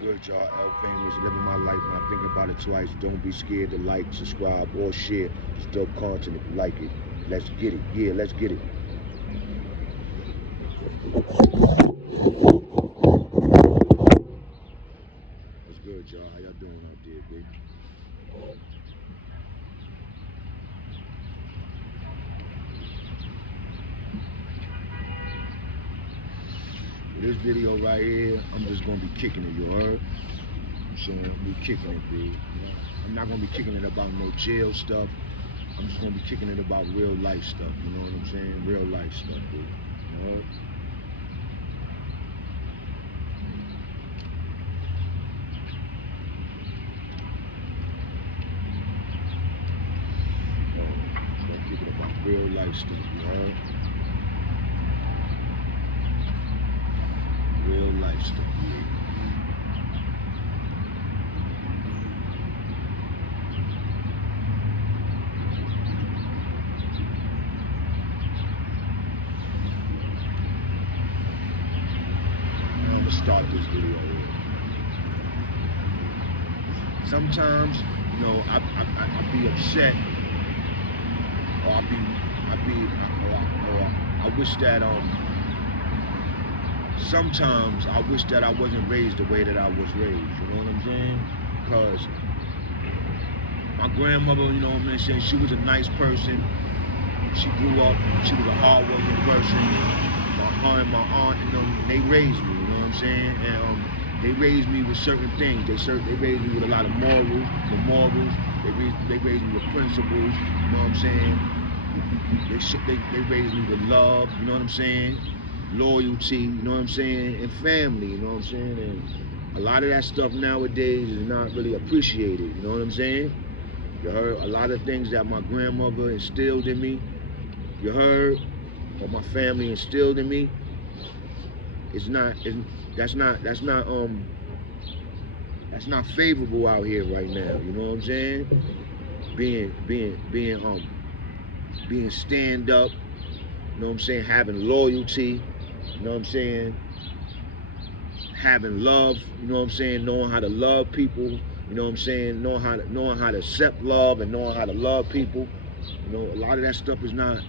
Good, y'all. L Famous, living my life when I think about it twice. Don't be scared to like, subscribe, or share. It's dope content if you like it. Let's get it. Yeah, let's get it. What's good, y'all? How y'all doing out there, big? This video right here, I'm just gonna be kicking it, you heard? So I'm gonna be kicking it, big. You know? I'm not gonna be kicking it about no jail stuff. I'm just gonna be kicking it about real life stuff. You know what I'm saying? Real life stuff, big. You know? Just gonna kick it about real life stuff, you heard? Real life stuff, big. I'm gonna start this video here. Sometimes, you know, I be upset, or I wish that sometimes I wish that I wasn't raised the way that I was raised. You know what I'm saying? Because my grandmother, you know what I'm saying, she was a nice person. She grew up, she was a hard-working person. Her and my aunt, you know, they raised me. You know what I'm saying? And they raised me with certain things. They raised me with a lot of morals. They raised me with principles. You know what I'm saying? They raised me with love. You know what I'm saying? Loyalty. You know what I'm saying? And family. You know what I'm saying? And a lot of that stuff nowadays is not really appreciated. You know what I'm saying? You heard? A lot of things that my grandmother instilled in me. You heard? What my family instilled in me. That's not favorable out here right now. You know what I'm saying? Being stand up. You know what I'm saying? Having loyalty. You know what I'm saying? Having love. You know what I'm saying? Knowing how to love people. You know what I'm saying? Knowing how to accept love and knowing how to love people. You know, a lot of that stuff is not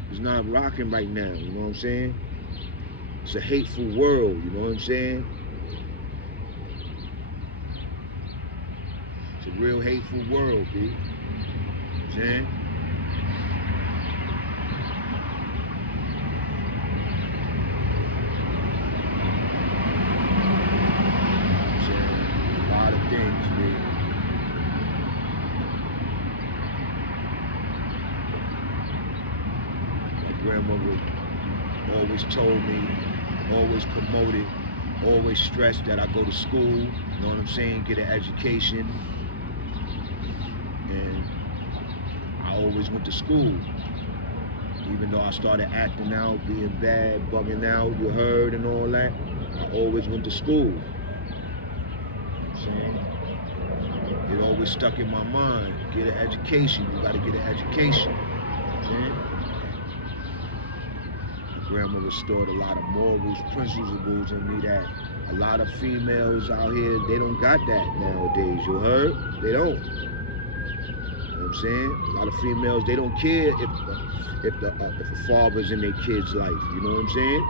rocking right now. You know what I'm saying? It's a hateful world. You know what I'm saying? It's a real hateful world, B. You know what I'm saying? A lot of things, B. My grandmother always told me, always promoted, always stressed that I go to school, you know what I'm saying, get an education. And I always went to school. Even though I started acting out, being bad, bugging out, you heard, and all that, I always went to school. You know what I'm saying? It always stuck in my mind. Get an education. You gotta get an education. You know what I'm saying? Grandmother stored a lot of morals, principles in me that a lot of females out here, they don't got that nowadays, you heard? They don't. You know what I'm saying? A lot of females, they don't care if a father's in their kid's life, you know what I'm saying?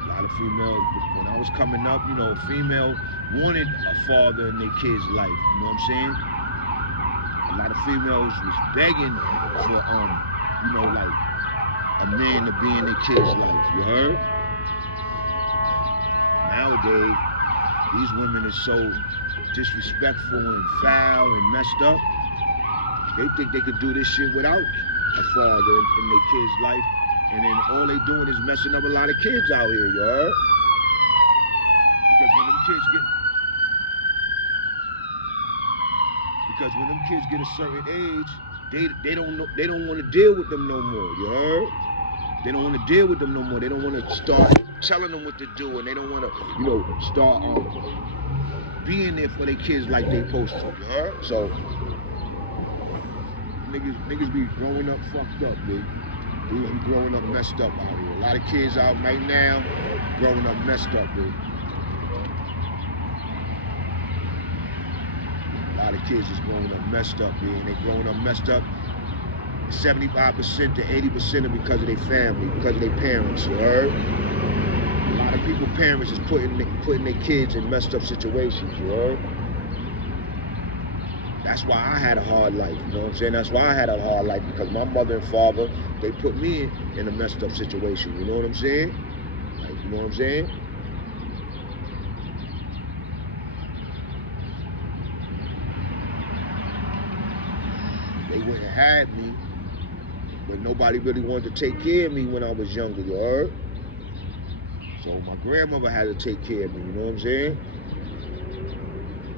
A lot of females, when I was coming up, you know, female wanted a father in their kid's life, you know what I'm saying? A lot of females was begging for you know, like a man to be in their kid's life. You heard? Nowadays, these women are so disrespectful and foul and messed up. They think they could do this shit without a father in their kid's life, and then all they doing is messing up a lot of kids out here. You heard? Because when them kids get a certain age, they don't want to deal with them no more. You heard? They don't want to deal with them no more. They don't want to start telling them what to do, and they don't want to, you know, start being there for their kids like they supposed to. You heard? So niggas be growing up fucked up, dude. We growing up messed up out here. A lot of kids out right now growing up messed up, dude. A lot of kids is growing up messed up, man. They growing up messed up. 75% to 80% are because of their family, because of their parents, you heard? A lot of people, parents is putting their kids in messed up situations, you heard? That's why I had a hard life, you know what I'm saying? That's why I had a hard life, because my mother and father, they put me in a messed up situation, you know what I'm saying? Like, you know what I'm saying? They wouldn't have had me, but nobody really wanted to take care of me when I was younger, you heard? So my grandmother had to take care of me, you know what I'm saying?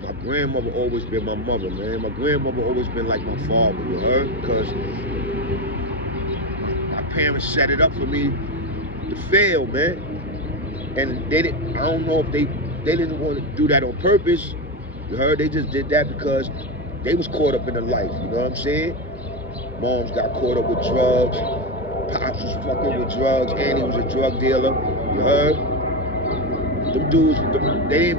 My grandmother always been my mother, man. My grandmother always been like my father, you heard? Because my parents set it up for me to fail, man. And they didn't, I don't know if they didn't want to do that on purpose. You heard? They just did that because they was caught up in the life, you know what I'm saying? Moms got caught up with drugs. Pops was fucking with drugs. Annie was a drug dealer. You heard? Them dudes, they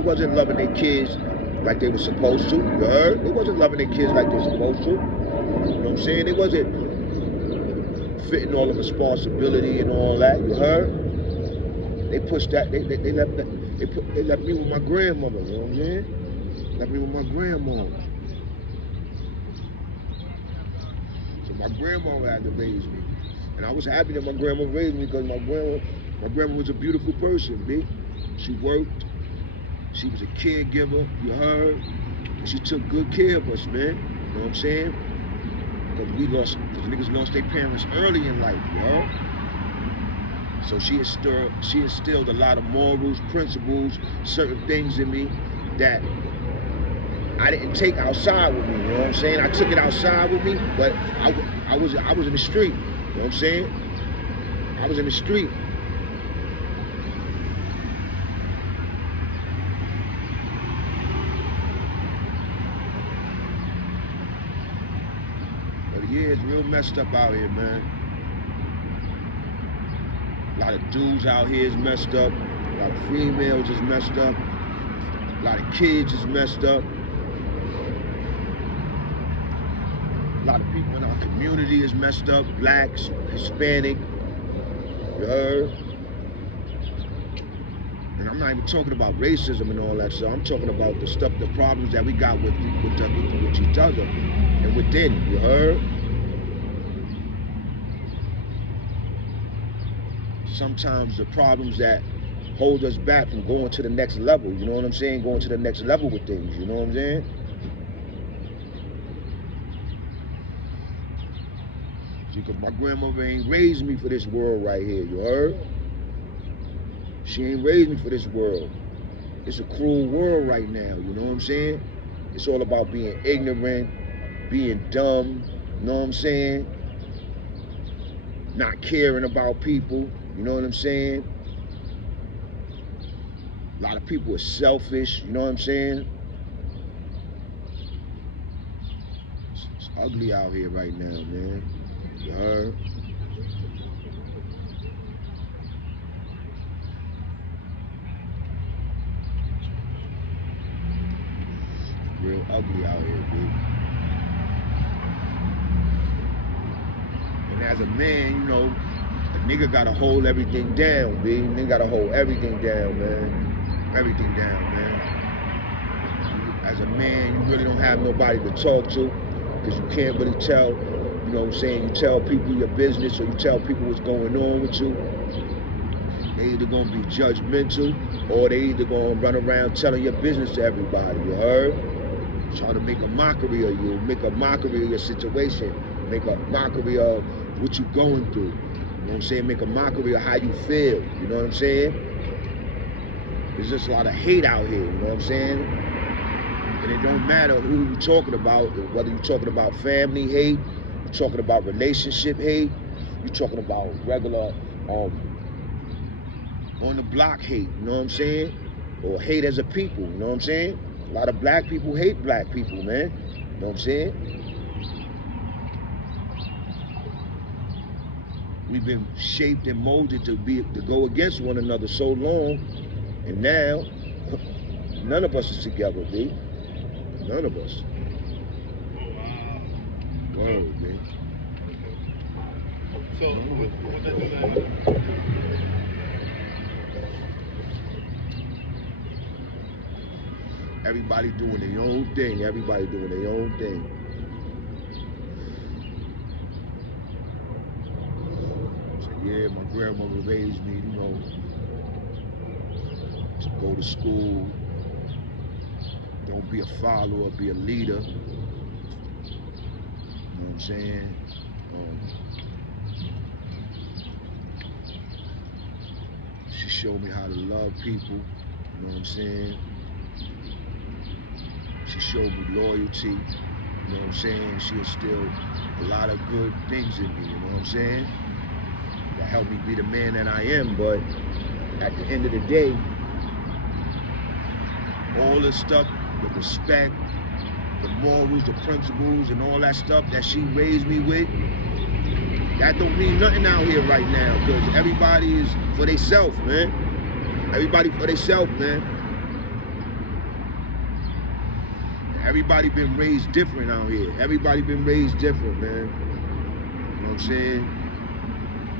wasn't loving their kids like they were supposed to. You heard? They wasn't loving their kids like they were supposed to. You know what I'm saying? They wasn't fitting all the responsibility and all that. You heard? They pushed that. They left me with my grandmother. You know what I'm saying? Left me with my grandma. So my grandma had to raise me, and I was happy that my grandma raised me because my grandma was a beautiful person, B. She worked. She was a caregiver, you heard? And she took good care of us, man. You know what I'm saying? Because niggas lost their parents early in life, you know? So she instilled a lot of morals, principles, certain things in me that I didn't take outside with me, you know what I'm saying? I took it outside with me, but I was in the street, you know what I'm saying? I was in the street. Yeah, it's real messed up out here, man. A lot of dudes out here is messed up. A lot of females is messed up. A lot of kids is messed up. A lot of people in our community is messed up. Blacks, Hispanic. You heard? And I'm not even talking about racism and all that stuff. I'm talking about the stuff, the problems that we got with each other and within. You heard? Sometimes the problems that hold us back from going to the next level, you know what I'm saying? Going to the next level with things, you know what I'm saying? See, because my grandmother ain't raised me for this world right here, you heard? She ain't raised me for this world. It's a cruel world right now, you know what I'm saying? It's all about being ignorant, being dumb, you know what I'm saying? Not caring about people, you know what I'm saying? A lot of people are selfish, you know what I'm saying? It's ugly out here right now, man. You heard? Real ugly out here, dude. And as a man, you know, a nigga gotta hold everything down, B. Nigga gotta hold everything down, man. Everything down, man. As a man, you really don't have nobody to talk to, because you can't really tell, you know what I'm saying? You tell people your business, or you tell people what's going on with you. They either gonna be judgmental, or they either gonna run around telling your business to everybody, you heard? Try to make a mockery of you, make a mockery of your situation, make a mockery of what you're going through. You know what I'm saying? Make a mockery of how you feel. You know what I'm saying? There's just a lot of hate out here, you know what I'm saying? And it don't matter who you're talking about, whether you're talking about family hate, you're talking about relationship hate, you're talking about regular on the block hate, you know what I'm saying? Or hate as a people, you know what I'm saying? A lot of black people hate black people, man. You know what I'm saying? we've been shaped and molded to go against one another so long, and now none of us is together, B. None of us. Oh, wow. Word, B. So, what that do that? Everybody doing their own thing. Everybody doing their own thing. So yeah, my grandmother raised me, you know, to go to school. Don't be a follower, be a leader. You know what I'm saying? She showed me how to love people. You know what I'm saying? She showed me loyalty. You know what I'm saying? She instilled a lot of good things in me. You know what I'm saying? That helped me be the man that I am. But at the end of the day, all this stuff, the respect, the morals, the principles, and all that stuff that she raised me with, that don't mean nothing out here right now, because everybody is for themselves, man. Everybody for themselves, man. Everybody been raised different out here. Everybody been raised different, man. You know what I'm saying?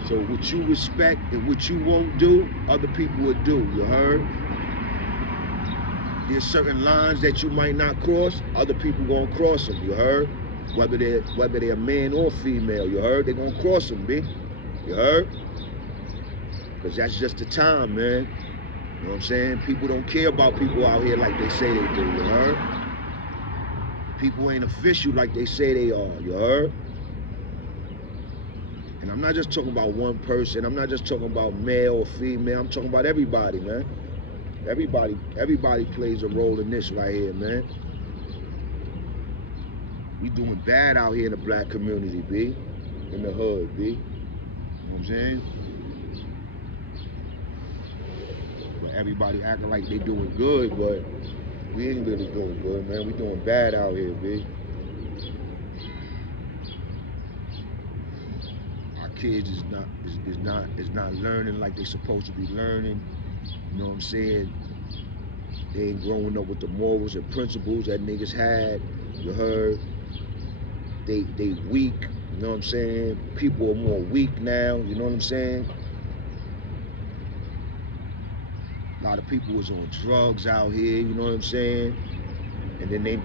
So what you respect and what you won't do, other people will do. You heard? There's certain lines that you might not cross, other people gonna cross them. You heard? Whether they're man or female, you heard? They're gonna cross them, B. You heard? Because that's just the time, man. You know what I'm saying? People don't care about people out here like they say they do. You heard? People ain't official like they say they are. You heard? And I'm not just talking about one person. I'm not just talking about male or female. I'm talking about everybody, man. Everybody plays a role in this right here, man. We doing bad out here in the black community, B. In the hood, B. You know what I'm saying? But everybody acting like they doing good, but we ain't really doing good, man. We doing bad out here, B. Our kids is not learning like they supposed to be learning. You know what I'm saying? They ain't growing up with the morals and principles that niggas had. You heard? They weak. You know what I'm saying? People are more weak now. You know what I'm saying? A lot of people was on drugs out here. You know what I'm saying? And then they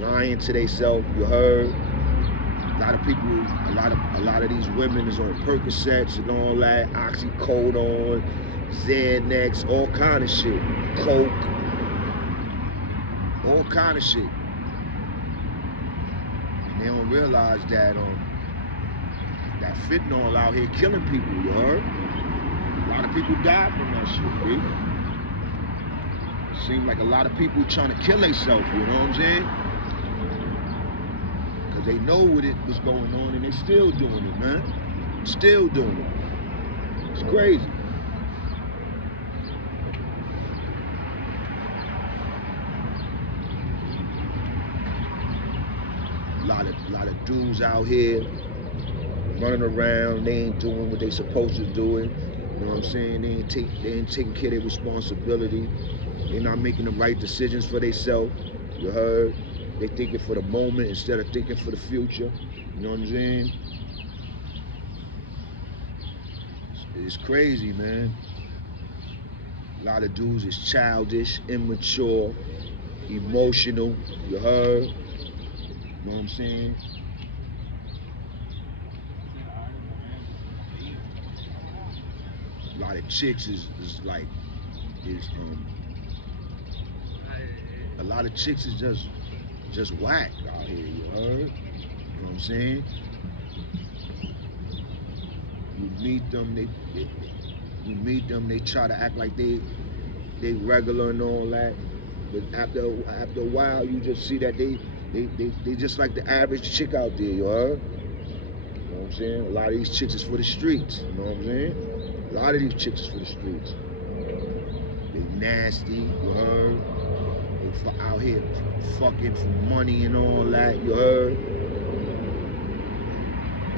lying to themselves. You heard? A lot of people, a lot of these women is on Percocets and all that, oxycodone, Xanax, all kind of shit, coke, all kind of shit. And they don't realize that that fentanyl out here killing people. You heard? A lot of people died from that shit, B. Seems like a lot of people trying to kill themselves. You know what I'm saying? Because they know what it was going on and they still doing it, man. Still doing it. It's crazy. A lot of dudes out here running around, they ain't doing what they supposed to do. You know what I'm saying? They ain't taking care of their responsibility. They're not making the right decisions for themselves. You heard? They thinking for the moment instead of thinking for the future. You know what I'm saying? It's crazy, man. A lot of dudes is childish, immature, emotional. You heard? You know what I'm saying? A lot of chicks a lot of chicks is just whack out here, you heard? You know what I'm saying? You meet them, they try to act like they regular and all that. But after a while you just see that they just like the average chick out there, you heard? You know what I'm saying? A lot of these chicks is for the streets, you know what I'm saying? A lot of these chicks is for the streets. They nasty, you heard? They out here fucking for money and all that, you heard?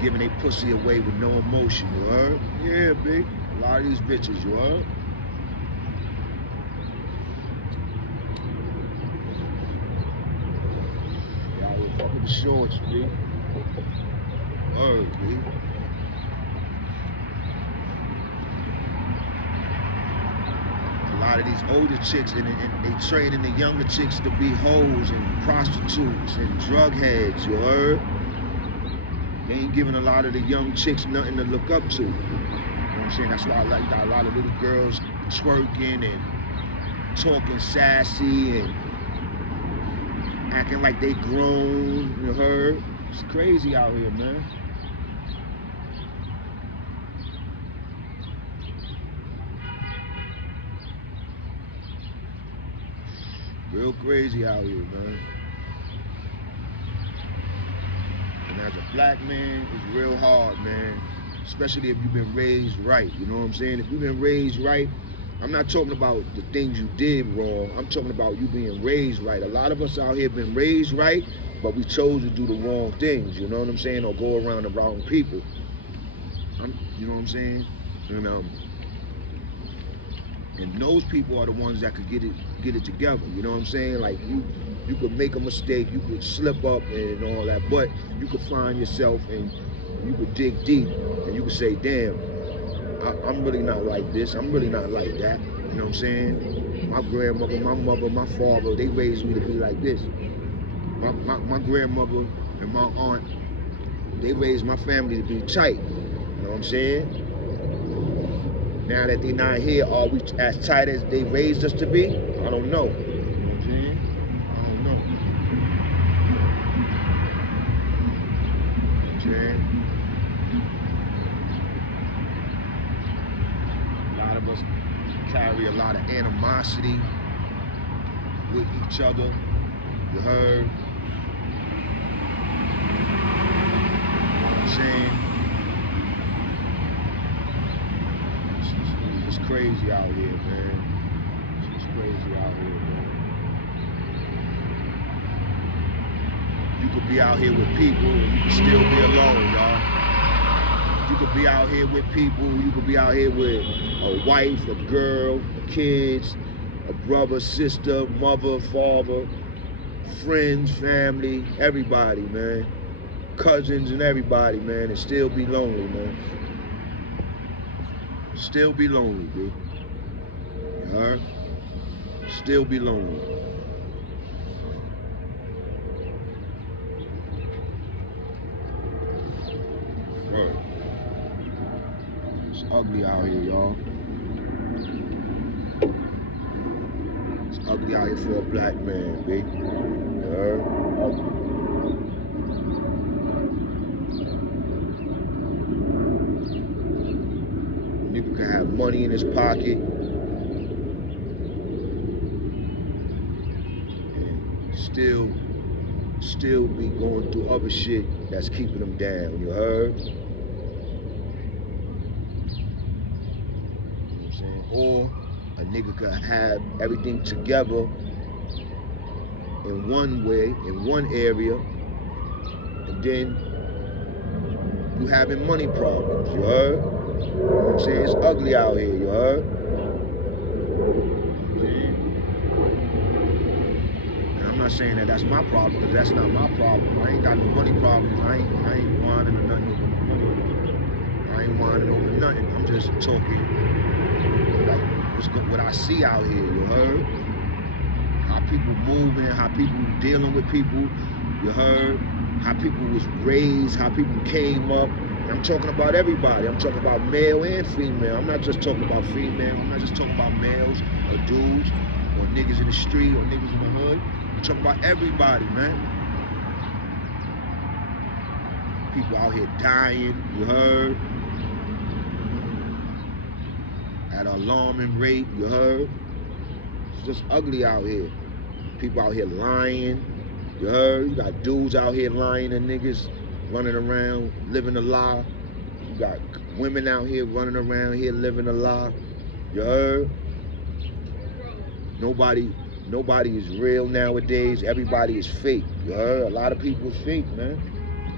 giving their pussy away with no emotion, you heard? Yeah, big. A lot of these bitches, you heard? Y'all with fucking the shorts, big. Heard, big. A lot of these older chicks, and they training the younger chicks to be hoes and prostitutes and drug heads, you heard? They ain't giving a lot of the young chicks nothing to look up to. You know what I'm saying? That's why I like that. A lot of little girls twerking and talking sassy and acting like they grown, you heard? It's crazy out here, man. Real crazy out here, man. And as a black man, it's real hard, man. Especially if you've been raised right, you know what I'm saying? If you've been raised right, I'm not talking about the things you did wrong. I'm talking about you being raised right. A lot of us out here been raised right, but we chose to do the wrong things, you know what I'm saying? Or go around the wrong people. You know what I'm saying? And those people are the ones that could get it together. You know what I'm saying? Like you could make a mistake, you could slip up and all that, but you could find yourself and you could dig deep and you could say, damn, I'm really not like this. I'm really not like that. You know what I'm saying? My grandmother, my mother, my father, they raised me to be like this. My grandmother and my aunt, they raised my family to be tight. You know what I'm saying? Now that they're not here, are we as tight as they raised us to be? I don't know. You know what I'm saying? I don't know. You know what I'm saying? A lot of us carry a lot of animosity with each other. You heard? You know what I'm saying? It's crazy out here, man. It's crazy out here, man. You could be out here with people and you could still be alone, y'all. You could be out here with people, you could be out here with a wife, a girl, kids, a brother, sister, mother, father, friends, family, everybody, man. Cousins and everybody, man, and still be lonely, man. Still be lonely, dude. You heard? Still be lonely. Word. It's ugly out here, y'all. It's ugly out here for a black man, baby. You heard? Ugly. Nigga can have money in his pocket and still be going through other shit that's keeping him down, you heard? You know what I'm saying? Or a nigga could have everything together in one way, in one area, and then you having money problems, you heard? You know what I'm saying? It's ugly out here, you heard? And I'm not saying that that's my problem, because that's not my problem. I ain't got no money problems. I ain't whining or nothing over my money. I ain't whining over nothing. I'm just talking like what I see out here, you heard? How people moving, how people dealing with people, you heard? How people was raised, how people came up. I'm talking about everybody. I'm talking about male and female. I'm not just talking about female. I'm not just talking about males or dudes or niggas in the street or niggas in the hood. I'm talking about everybody, man. People out here dying, you heard? At an alarming rate, you heard? It's just ugly out here. People out here lying, you heard? You got dudes out here lying to niggas, running around, living a lie. You got women out here running around here living a lie. You heard? Nobody is real nowadays. Everybody is fake. You heard? A lot of people is fake, man.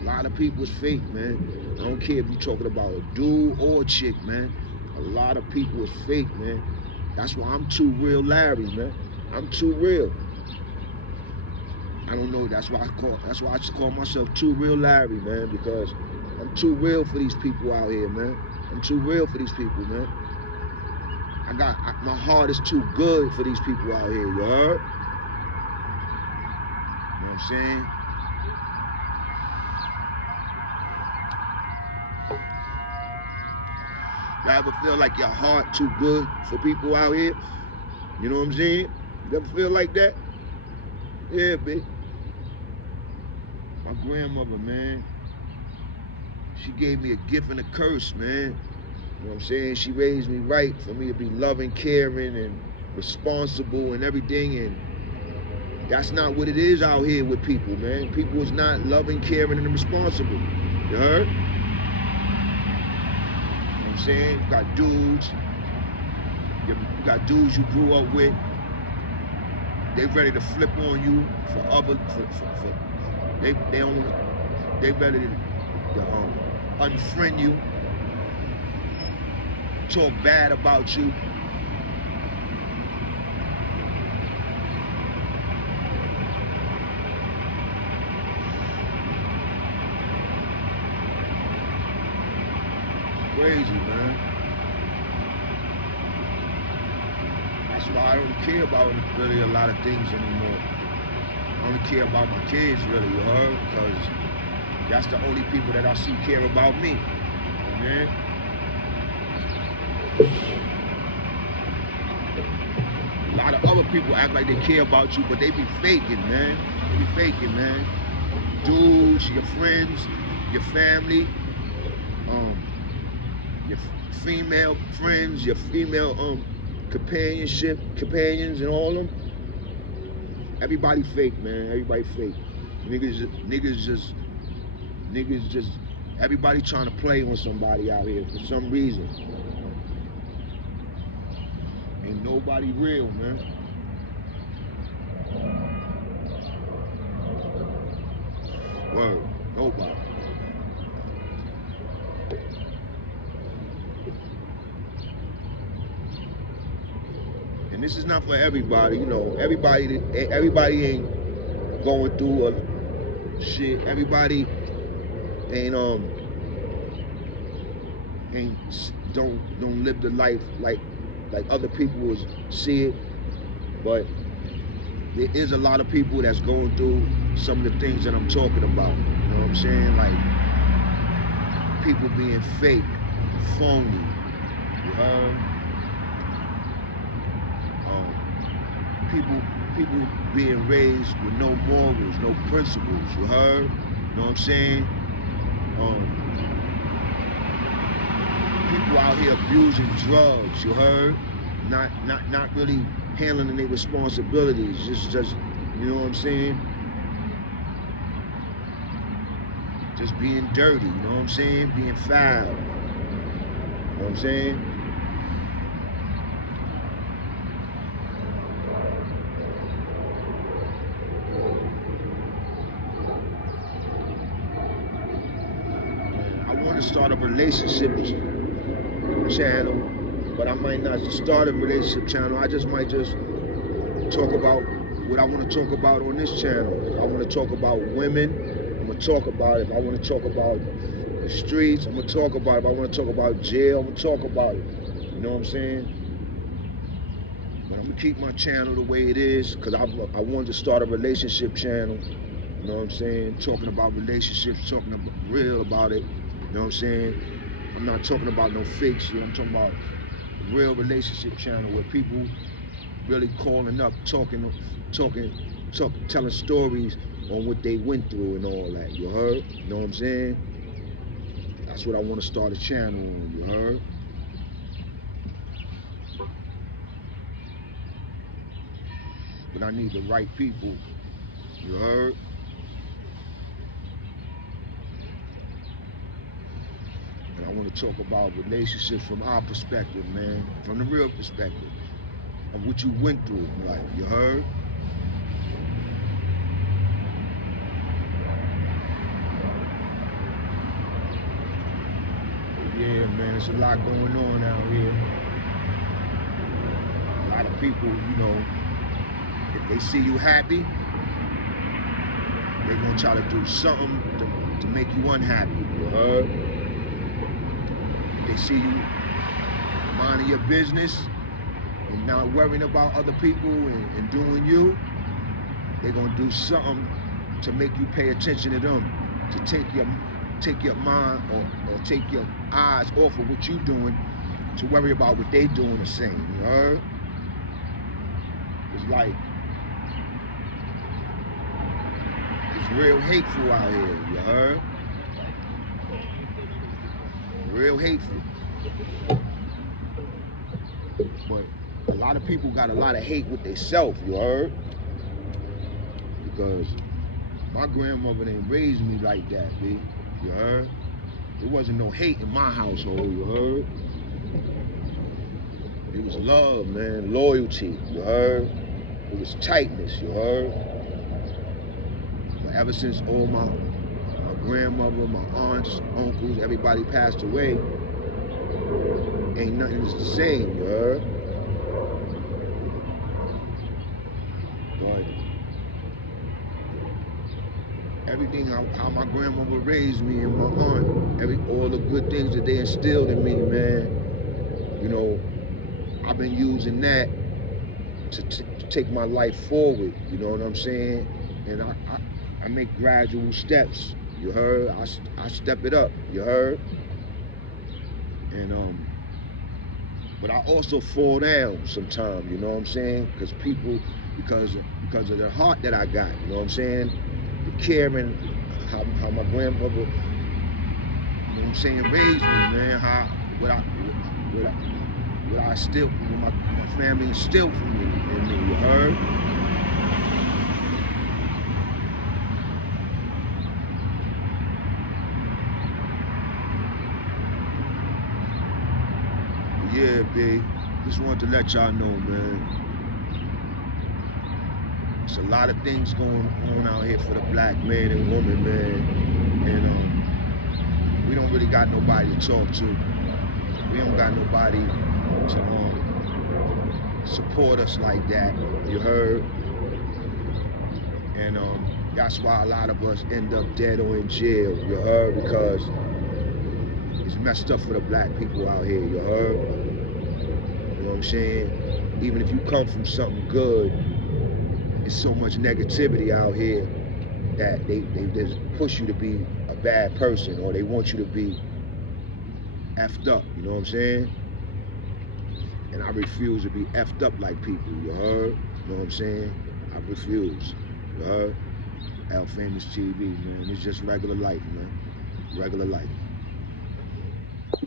A lot of people is fake, man. I don't care if you're talking about a dude or a chick, man. A lot of people is fake, man. That's why I'm too real Larry, man. I'm too real. I don't know. That's why I call myself too real Larry, man, because I'm too real for these people out here, man. I'm too real for these people, man. My heart is too good for these people out here, you heard? You know what I'm saying? You ever feel like your heart too good for people out here? You know what I'm saying? You ever feel like that? Yeah, bitch. My grandmother, man, she gave me a gift and a curse, man. You know what I'm saying? She raised me right for me to be loving, caring, and responsible and everything. And that's not what it is out here with people, man. People is not loving, caring, and responsible. You heard? You know what I'm saying? You got dudes. You got dudes you grew up with. They ready to flip on you for other. They don't want to. They ready to unfriend you, talk bad about you. Crazy, man. That's why I don't care about really a lot of things anymore. I only care about my kids, really, you heard? Because that's the only people that I see care about me, man. A lot of other people act like they care about you, but they be faking, man. They be faking, man. Dudes, your friends, your family, your female friends, your female companions and all them. Everybody fake, man. Everybody fake. Niggas just, everybody trying to play on somebody out here for some reason. Ain't nobody real, man. Word, nobody. And this is not for everybody, you know. Everybody ain't going through a shit. Everybody ain't don't live the life like other people see it. But there is a lot of people that's going through some of the things that I'm talking about. You know what I'm saying? Like people being fake, phony. You heard? People being raised with no morals, no principles. You heard? You know what I'm saying? People out here abusing drugs. You heard? Not really handling their responsibilities. Just you know what I'm saying? Just being dirty. You know what I'm saying? Being foul. You know what I'm saying? Start a relationship channel, but I might not start a relationship channel. I might talk about what I want to talk about on this channel. I want to talk about women. I'm gonna talk about it. If I want to talk about the streets, I'm gonna talk about it. If I want to talk about jail, I'm gonna talk about it. You know what I'm saying? But I'm gonna keep my channel the way it is because I wanted to start a relationship channel. You know what I'm saying? Talking about relationships, talking about real about it. You know what I'm saying? I'm not talking about no fake shit. I'm talking about a real relationship channel where people really calling up, talking, telling stories on what they went through and all that. You heard? You know what I'm saying? That's what I want to start a channel on. You heard? But I need the right people. You heard? And I want to talk about relationships from our perspective, man. From the real perspective of what you went through in life. You heard? Yeah, man, there's a lot going on out here. A lot of people, you know, if they see you happy, they're gonna try to do something to make you unhappy. You heard? They see you minding your business and not worrying about other people and doing you, they're gonna do something to make you pay attention to them, to take your mind or take your eyes off of what you're doing to worry about what they doing the same. You heard? It's like it's real hateful out here. You heard? Real hateful. But a lot of people got a lot of hate with themselves, you heard? Because my grandmother didn't raise me like that, B. You heard? There wasn't no hate in my household, you heard? It was love, man, loyalty, you heard? It was tightness, you heard? But ever since all my grandmother, my aunts, uncles, everybody passed away, ain't nothing is the same, you heard? But everything how my grandmother raised me and my aunt, all the good things that they instilled in me, man, you know, I've been using that to take my life forward, you know what I'm saying? And I make gradual steps, you heard? I step it up, you heard? And but I also fall down sometimes, you know what I'm saying? Because of the heart that I got, you know what I'm saying? The caring, how my grandmother, you know what I'm saying, raised me, man. What my family instilled for me, you heard? Yeah, B. Just wanted to let y'all know, man. There's a lot of things going on out here for the black man and woman, man. And we don't really got nobody to talk to. We don't got nobody to support us like that. You heard? And that's why a lot of us end up dead or in jail. You heard? Because it's messed up for the black people out here. You heard? You know what I'm saying? Even if you come from something good, there's so much negativity out here that they just push you to be a bad person, or they want you to be effed up, you know what I'm saying? And I refuse to be effed up like people, you heard? You know what I'm saying? I refuse, you heard? Al Famous TV, man. It's just regular life, man. Regular life.